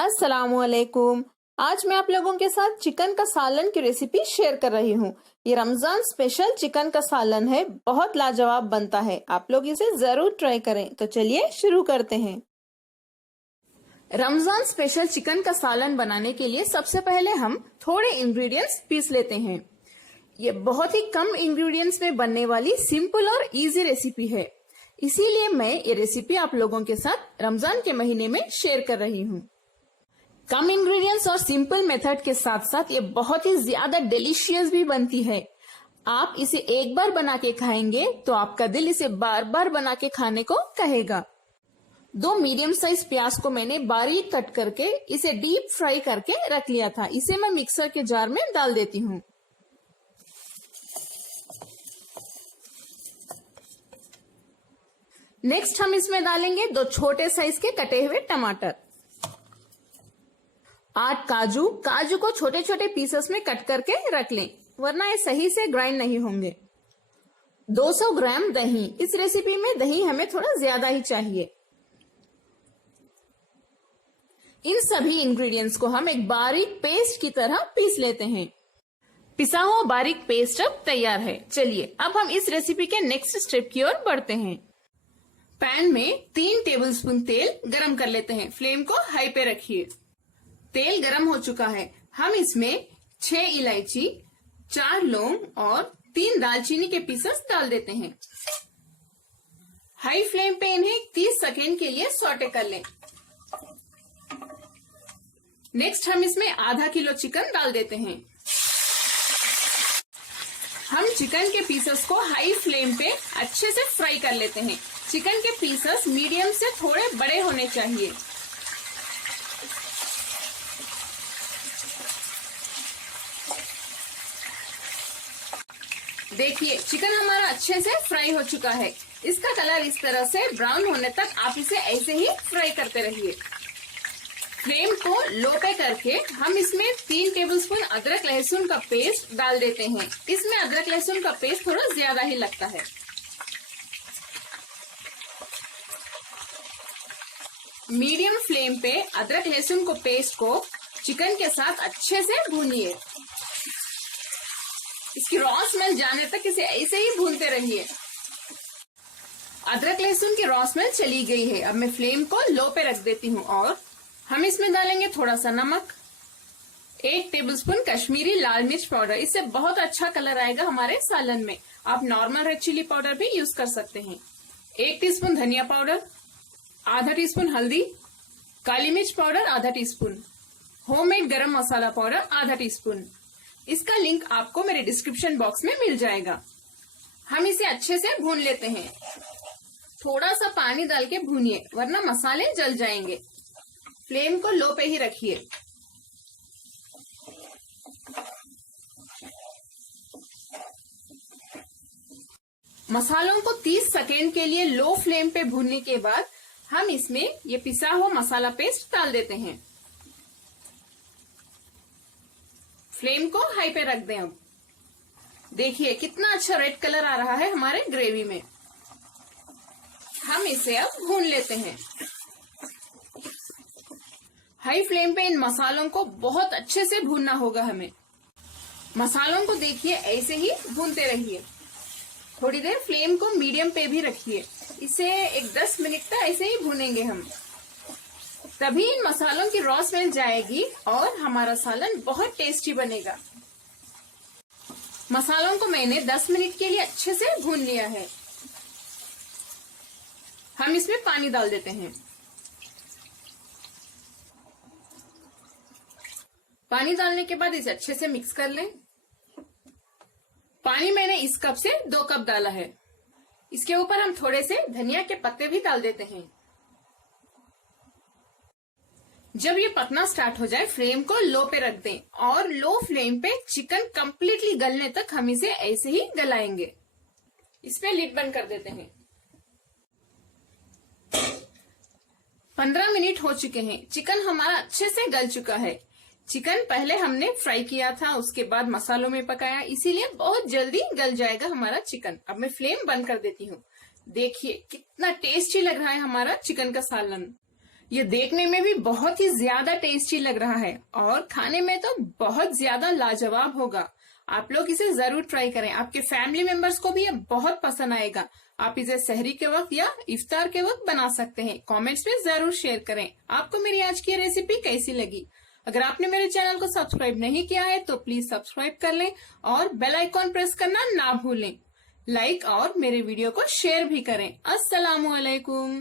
अस्सलामुअलैकुम। आज मैं आप लोगों के साथ चिकन का सालन की रेसिपी शेयर कर रही हूँ। ये रमजान स्पेशल चिकन का सालन है, बहुत लाजवाब बनता है। आप लोग इसे जरूर ट्राई करें। तो चलिए शुरू करते हैं। रमजान स्पेशल चिकन का सालन बनाने के लिए सबसे पहले हम थोड़े इंग्रेडिएंट्स पीस लेते हैं। ये बहुत ही कम इंग्रेडिएंट्स में बनने वाली सिंपल और इजी रेसिपी है, इसीलिए मैं ये रेसिपी आप लोगों के साथ रमजान के महीने में शेयर कर रही हूँ। कम इंग्रेडिएंट्स और सिंपल मेथड के साथ साथ ये बहुत ही ज्यादा डिलीशियस भी बनती है। आप इसे एक बार बना के खाएंगे तो आपका दिल इसे बार बार बना के खाने को कहेगा। 2 मीडियम साइज प्याज को मैंने बारीक कट करके इसे डीप फ्राई करके रख लिया था। इसे मैं मिक्सर के जार में डाल देती हूँ। नेक्स्ट हम इसमें डालेंगे 2 छोटे साइज के कटे हुए टमाटर, 8 काजू को छोटे छोटे पीसेस में कट करके रख लें, वरना ये सही से ग्राइंड नहीं होंगे। 200 ग्राम दही, इस रेसिपी में दही हमें थोड़ा ज्यादा ही चाहिए। इन सभी इंग्रेडिएंट्स को हम एक बारीक पेस्ट की तरह पीस लेते हैं। पिसा हुआ बारीक पेस्ट अब तैयार है। चलिए अब हम इस रेसिपी के नेक्स्ट स्टेप की ओर बढ़ते हैं। पैन में 3 टेबलस्पून तेल गरम कर लेते हैं। फ्लेम को हाई पे रखिए। तेल गरम हो चुका है। हम इसमें 6 इलायची, 4 लौंग और 3 दालचीनी के पीसेस डाल देते हैं। हाई फ्लेम पे इन्हें 30 सेकेंड के लिए सौटे कर लें। नेक्स्ट हम इसमें आधा किलो चिकन डाल देते हैं। हम चिकन के पीसेस को हाई फ्लेम पे अच्छे से फ्राई कर लेते हैं। चिकन के पीसेस मीडियम से थोड़े बड़े होने चाहिए। देखिए चिकन हमारा अच्छे से फ्राई हो चुका है। इसका कलर इस तरह से ब्राउन होने तक आप इसे ऐसे ही फ्राई करते रहिए। फ्लेम को लो पे करके हम इसमें 3 टेबलस्पून अदरक लहसुन का पेस्ट डाल देते हैं। इसमें अदरक लहसुन का पेस्ट थोड़ा ज्यादा ही लगता है। मीडियम फ्लेम पे अदरक लहसुन को पेस्ट को चिकन के साथ अच्छे से भूनिए। इसकी रॉ स्मेल जाने तक इसे ऐसे ही भूनते रहिए। अदरक लहसुन की रॉ स्मेल चली गई है। अब मैं फ्लेम को लो पे रख देती हूँ और हम इसमें डालेंगे थोड़ा सा नमक, 1 टेबलस्पून कश्मीरी लाल मिर्च पाउडर। इससे बहुत अच्छा कलर आएगा हमारे सालन में। आप नॉर्मल रेड चिली पाउडर भी यूज कर सकते हैं। 1 टीस्पून धनिया पाउडर, आधा टीस्पून हल्दी, काली मिर्च पाउडर आधा टीस्पून, होममेड गरम मसाला पाउडर आधा टीस्पून। इसका लिंक आपको मेरे डिस्क्रिप्शन बॉक्स में मिल जाएगा। हम इसे अच्छे से भून लेते हैं। थोड़ा सा पानी डाल के भूनिए, वरना मसाले जल जाएंगे। फ्लेम को लो पे ही रखिए। मसालों को 30 सेकेंड के लिए लो फ्लेम पे भूनने के बाद हम इसमें ये पिसा हुआ मसाला पेस्ट डाल देते हैं। फ्लेम को हाई पे रख दें। अब देखिए कितना अच्छा रेड कलर आ रहा है हमारे ग्रेवी में। हम इसे अब भून लेते हैं। हाई फ्लेम पे इन मसालों को बहुत अच्छे से भूनना होगा हमें। मसालों को देखिए ऐसे ही भूनते रहिए। थोड़ी देर फ्लेम को मीडियम पे भी रखिए। इसे एक 10 मिनट तक ऐसे ही भूनेंगे हम। तभी इन मसालों की रॉ स्मेल जाएगी और हमारा सालन बहुत टेस्टी बनेगा। मसालों को मैंने 10 मिनट के लिए अच्छे से भून लिया है। हम इसमें पानी डाल देते हैं। पानी डालने के बाद इसे अच्छे से मिक्स कर लें। पानी मैंने इस कप से 2 कप डाला है। इसके ऊपर हम थोड़े से धनिया के पत्ते भी डाल देते हैं। जब ये पकना स्टार्ट हो जाए फ्लेम को लो पे रख दें और लो फ्लेम पे चिकन कंप्लीटली गलने तक हम इसे ऐसे ही गलाएंगे। इसमें लिड बंद कर देते हैं। 15 मिनट हो चुके हैं। चिकन हमारा अच्छे से गल चुका है। चिकन पहले हमने फ्राई किया था, उसके बाद मसालों में पकाया, इसीलिए बहुत जल्दी गल जाएगा हमारा चिकन। अब मैं फ्लेम बंद कर देती हूँ। देखिए कितना टेस्टी लग रहा है हमारा चिकन का सालन। ये देखने में भी बहुत ही ज्यादा टेस्टी लग रहा है और खाने में तो बहुत ज्यादा लाजवाब होगा। आप लोग इसे जरूर ट्राई करें, आपके फैमिली मेंबर्स को भी ये बहुत पसंद आएगा। आप इसे सहरी के वक्त या इफ्तार के वक्त बना सकते हैं। कमेंट्स में जरूर शेयर करें आपको मेरी आज की रेसिपी कैसी लगी। अगर आपने मेरे चैनल को सब्सक्राइब नहीं किया है तो प्लीज सब्सक्राइब कर लें और बेल आइकॉन प्रेस करना ना भूलें। लाइक और मेरे वीडियो को शेयर भी करें। अस्सलामुअलैकुम।